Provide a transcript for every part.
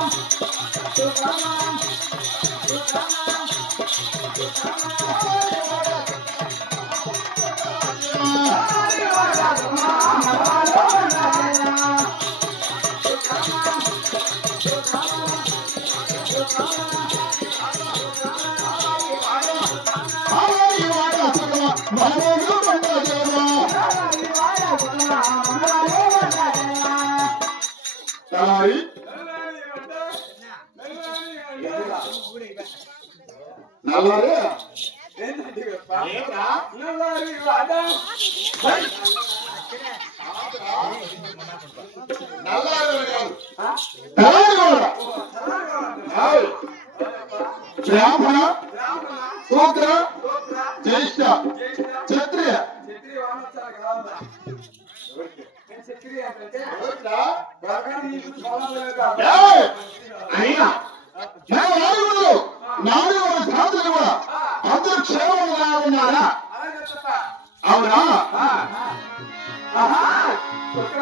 Thank you. నల్లారే ఏమిరా నల్లారే కాదు Telangana hi బ్రాహ్మణ శూద్ర జ్యేష్ఠ క్షత్రియ ఎవరిరా? ఏయ్! అయినా నా వాయువులు నాలుగు జాతులు కూడా అందరూ క్షేమంగా ఉన్నారా అవునా? అవును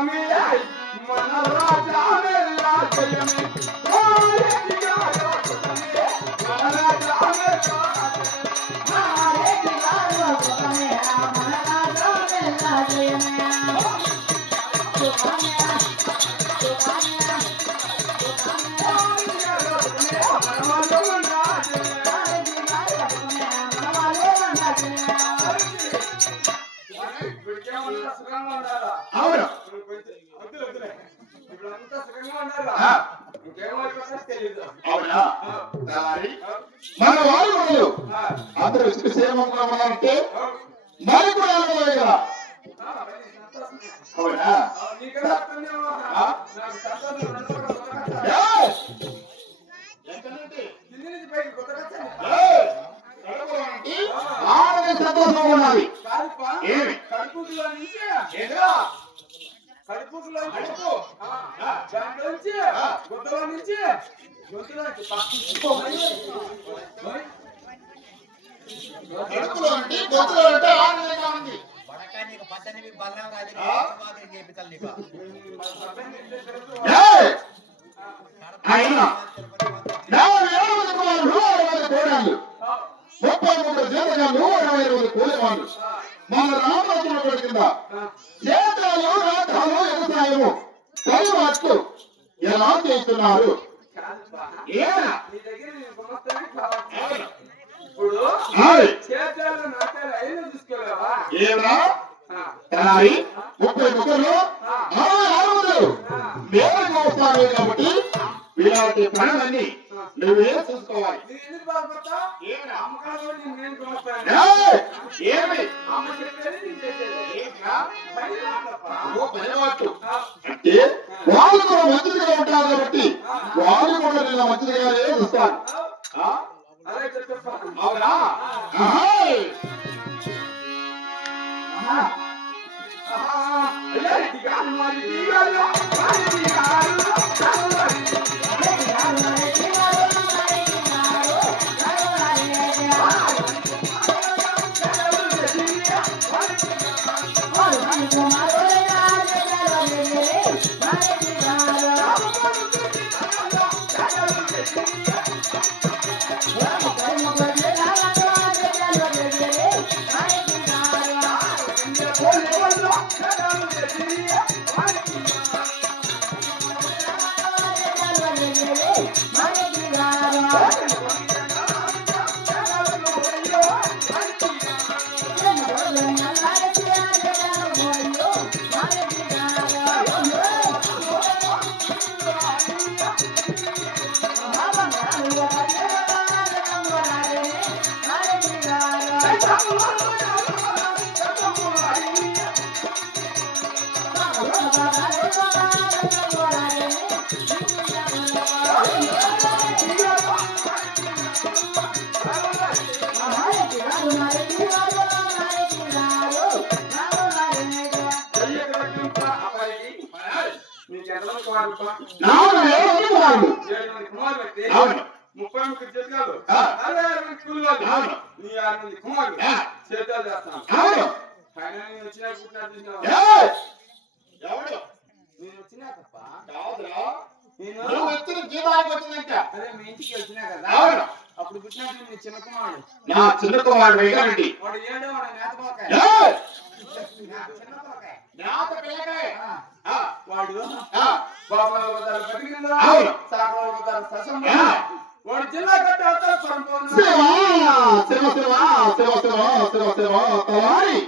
మన వాయువులు అందరూ ఉన్నారంటే మరి కూడా అనుభవం కదా అవునా? ఆనంద సంతోషంగా ఉన్నది. ఏమి? కడుపులో నుంచి. ఏదిరా? కడుపులో కడుపు. దాంట్లో నుంచి. గుద్దలో నుంచి. గొంతులో నుంచి కడుపులో నుండి గొంతులో నుండి ఆనందంగా ఉంది. వడకా ఇప్పుడు తెల్లారి ముప్పై ముగ్గురు అరవై కాబట్టి ఇలాంటి పనులన్నీ నువ్వే చూసుకోవాలి! ఏమి? అంటే వాళ్ళు కూడా మంచిదిగా ఉంటారు కాబట్టి వాళ్ళు కూడా నిన్న మంచిదిగానే చూస్తారు. అవునా? ముప్పై ముప్పై చేతులు అరవై అరవై కుళ్ళు నీ ఆరు మంది కుమారులు. చేతులు చేస్తాను వచ్చినా నేను వచ్చినా తప్ప కాదురా. నేను నువ్వు వచ్చిన జీవానికి వచ్చిందంట. అదే మీ ఇంటికి వచ్చినా కదా? అవును. అప్పుడు చిన్న కుమారుడు. నా చిన్న కుమారుడు వాడు ఏడు వాడు నేతపోకాయ జ్ఞాత పిల్లకాయ. వాడు బాబాల బదాలు బతికిందో అవును. సాకల బదాలు ససంలో ఆ. వాడు జిల్లా కట్టి అవుతాడు సంపూర్ణ శివ శివ శివ శివ శివ శివ శివ తలారి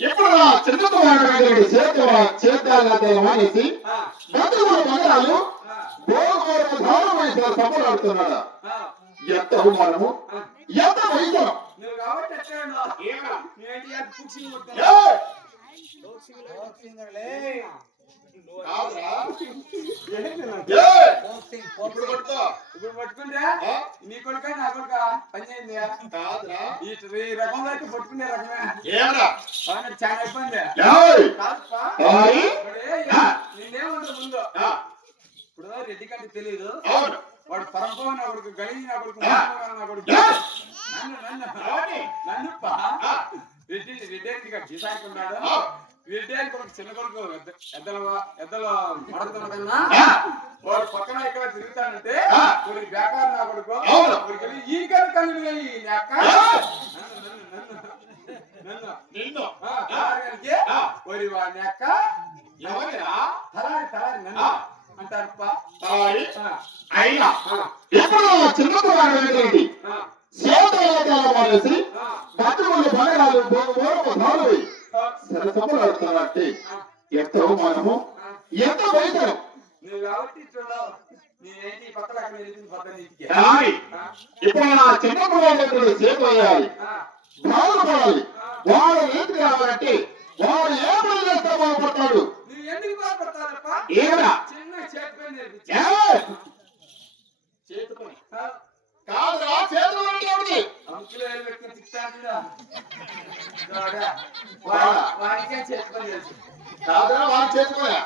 ఇప్పుడు చంద్రకుమారుడు చేత చేతాలను అనేసి బంధువులు బంధాలు గోరగోర గౌరవమైన సభలు ఆడుతున్నాడు ఎంత అవమానము ఎంత వైద్యం కాబట్టి పని చేయండి ఈ అయితే పట్టుకునే ముందు. ఇప్పుడు రెడ్డి కంటే తెలియదు వాడు పరంపరన వాడికి గలిగిన వాడికి నన్ను నన్ను. నన్ను రెడ్డి రెడ్డి విశాఖ ఉన్నాడు. చిన్న కొడుకు? ఎద్దల పక్కన ఎక్కడ తిరుగుతానంటే వీడికి బేకారు ఈ కనుక ఈ నెక్క. నిన్ను ఒరి వాడి నెక్క. ఎవరిరా తలారి తలారి నన్ను. అంటారప్ప. తలారి అయినా ఇప్పుడు చిన్నప్పుడు సేవ దేవాలయాలు మానేసి భద్రములు భయనాలు భూమి సరసములు ఆడుతున్నారంటే ఎంత అవమానము ఎంత భయంకరం. ఇప్పుడు నా చిన్నప్పుడు వాళ్ళకి సేవ పడాలి. బాధపడాలి వాడు ఏంటి కావాలంటే వాడు ఏమైనా చేస్తా బాధపడతాడు ఏమరా చేతి కాదురా చేతులు పెట్టేది అంకులు వేలు పెట్టుకుని తిట్టాడురా. వాడికే చేతుకొని తెలుసు. కాదురా వాడు చేతుకోలే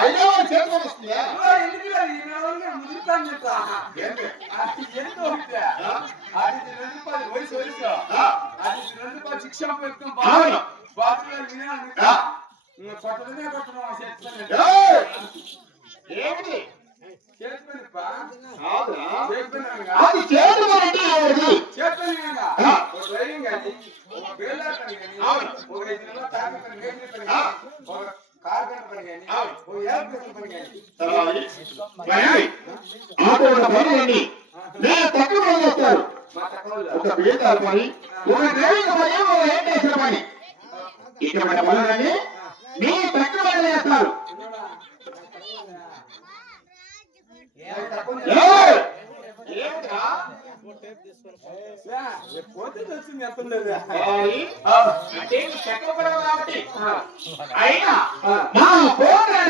అయ్యా వాడు చేతుకొని వస్తుందా? ముదురుతాను చెప్తా అది ఏంటో? అది రెండు రూపాయలు ఏమిటి? thank you వచ్చింది అర్థం లేదు అంటే చెక్క కాబట్టి. అయినా నా కోరిక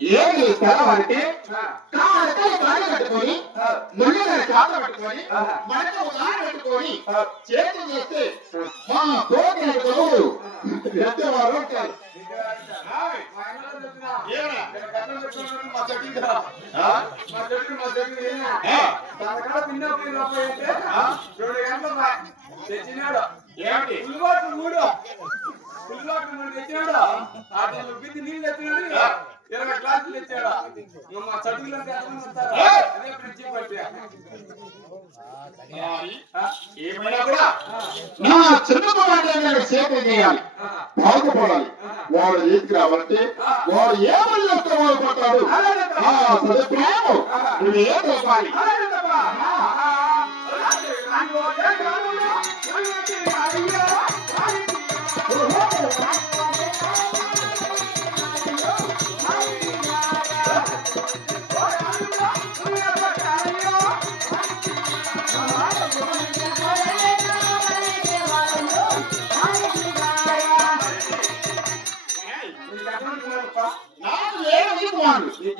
ఏం చేస్తారో అంటే కావాలంటే కాళ్ళు కట్టుకొని ముళ్ళు గారి పట్టుకొని మనకు ఆడ చేతులు చేస్తే మా ఉంటారు తెచ్చినాడు ఏమిటి నీళ్ళు ఇరవై క్లాసులు ఇచ్చాడా. మా చదువులకు అదే ప్రిన్సిపల్ ఏమైనా కూడా నా చిన్న కుమారుడు సేవ చేయాలి బాగుపడాలి. వాడు ఏది రావాలంటే వాడు ఏమని చెప్తారు వాడు పోతాడు ప్రేమ. నువ్వు ఏం చెప్పాలి?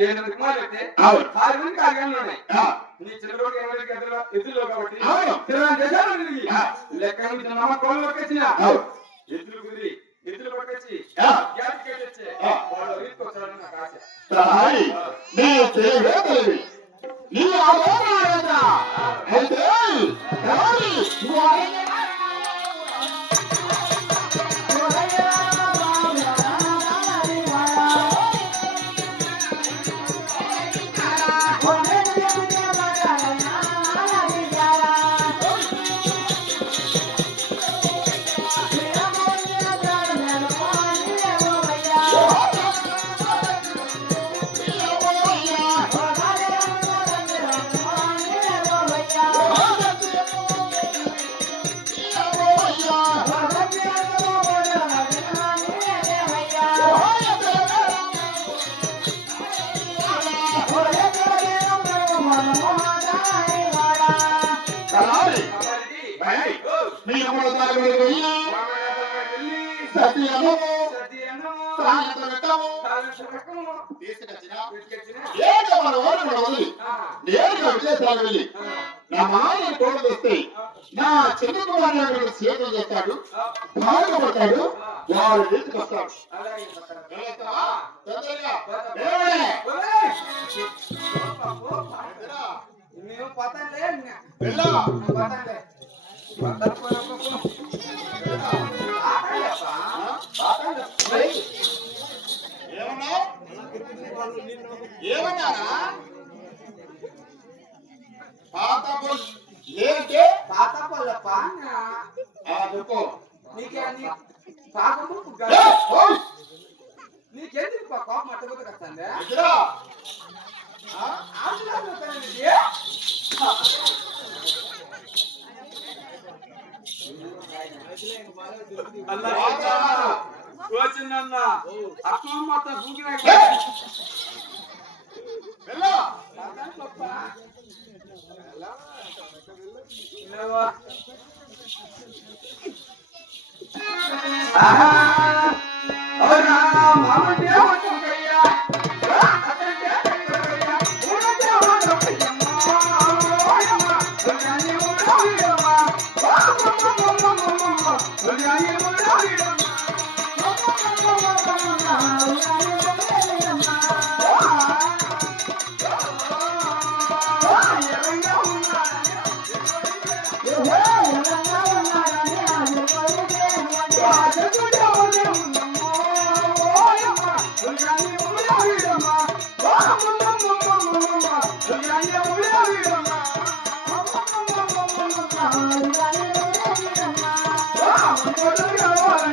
ఏడు కుమారులు అయితే అవును. ఆరు మందికి ఆరు గంటలు ఉన్నాయి. ఆ, నీ చిన్నరోడు ఎవరికి ఎదురు ఎదురులో? కాబట్టి. తిరిగి. లెక్క నుంచి నమ్మ కోళ్ళు కుదిరి. గ్యాస్ నాకు ఆశ. నీ తెలివే ఆ, నేరుగా విదేశాలకు వెళ్ళి నా మామయ్య కోట తెస్తే నా చిన్న కుమారుడు సేవ చేస్తాడు బాగుపడతాడు వాడు వస్తాడు. పోతా. ఆగలే. ఏమన్నారా పాత బుల్ చెప్పు నీకే నీ వచ్చిందన్న అక్కమ్మ భూగిన ఏ,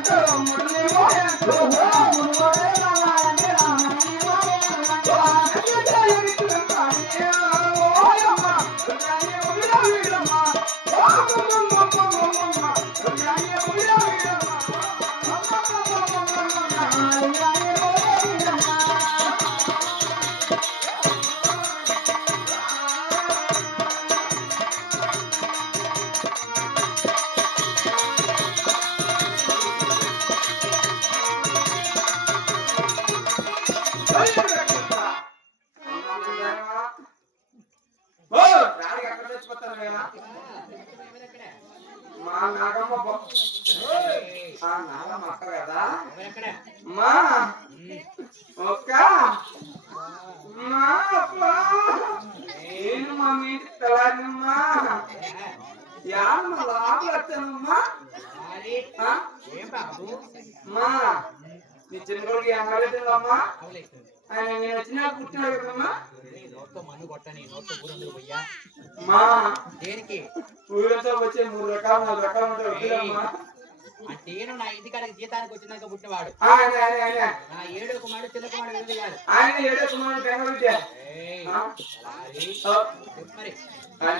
Oh, మా. నీ చిన్న కొడుకు ఎంగలేదమ్మా ఆయన నేను వచ్చినా పుట్టినాడు కదమ్మా? నోట్తో మన్ను కొట్టని నోట్తో ఊరందరూ పోయ్యా మా. దేనికి ఊరంతా వచ్చే మూడు రకాలు నాలుగు రకాలు ఉంటాయి వద్దురమ్మా అంటే నేను నా ఇంటికాడకి జీతానికి వచ్చినాక పుట్టినవాడు ఆయన ఆయన. ఆయన నా ఏడో కుమారుడు చిన్న కుమారుడు వెళ్ళి కాదు ఆయన ఏడో కుమారుడు బెంగళూరు మరి ఆయన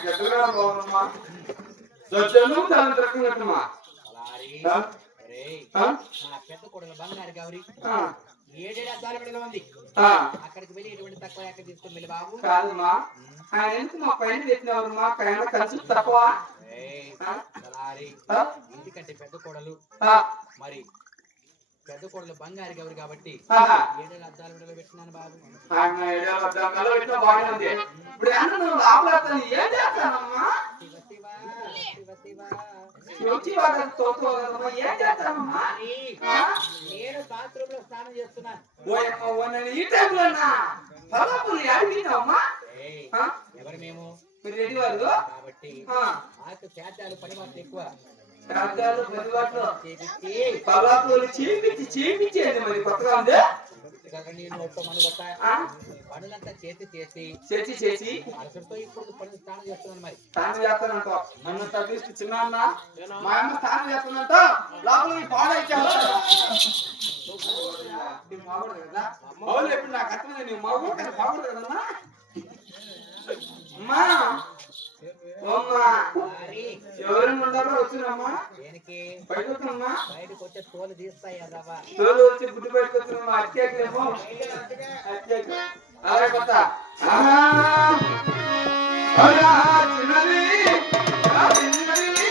సత్యము దాని రకంగా పెద్ద కొడుకు బంగారు గౌరి. ఆ, ఏడేడు అద్దాల బిడ్డలో ఉంది. ఆ, అక్కడికి వెళ్ళి ఎటువంటి తక్కువ ఎక్కడ తీసుకుని వెళ్ళి బాబు. కాదమ్మా. ఆయన ఎందుకు మా పైన పెట్టినవారు మా పైన ఖర్చు తక్కువ ఏయ్, ఆ? అలాగే. ఆ? ఇంటికంటే పెద్ద కోడలు? మరి పెద్ద కోడలు బంగారు గౌరి కాబట్టి. ఏడేళ్ళు అద్దాలు విడుదల పెట్టినాను బాబు. ఆయన ఏడో వద్ద కళ్ళు పెట్టినా బాగానే ఉంది. ఇప్పుడు ఏం చేస్తానమ్మా? వచ్చి వాళ్ళ తోటమ్మా ఏం చేస్తానమ్మా అని ఆ? నేను బాత్రూమ్లో స్నానం చేస్తున్నాను ఓయమ్మ ఓ నేను ఈ టైంలో నా పదాపులు అడిగినావమ్మా. ఏయ్, ఆ? ఎవరు మేము? మీరు రెడీ వాళ్ళు కాబట్టి ఆ, నాకు చేతాలు పని మాత్రం ఎక్కువ చీపించి చీపించేది మరి కొత్తగా ఉంది. కదా నేను ఒక్క మన కొట్ట? పనులంతా చేసి చేసి చేసి చేసి అలసటతో ఇప్పుడు పనులు స్నానం చేస్తున్నాను మరి. తాను చేస్తానంట నన్ను తగ్గిస్తూ చిన్న అన్న మా అమ్మ తాను చేస్తుందంట. లోపలికి పాడైతే కదా. అవును ఎప్పుడు నాకు అర్థమైంది నువ్వు మా ఊరు కదా బాగుండదు కదమ్మా అమ్మా ఎవరైనా ఉండాలో వచ్చినమ్మా దేనికి బయట వచ్చినమ్మా బయటకు వచ్చే తోలు తీస్తాయి తోలు వచ్చి గుడ్డు బయటకు వచ్చినమ్మా అత్యాకేమో అత్యాక అలాగే కొత్త అలా చిన్నది చిన్నది.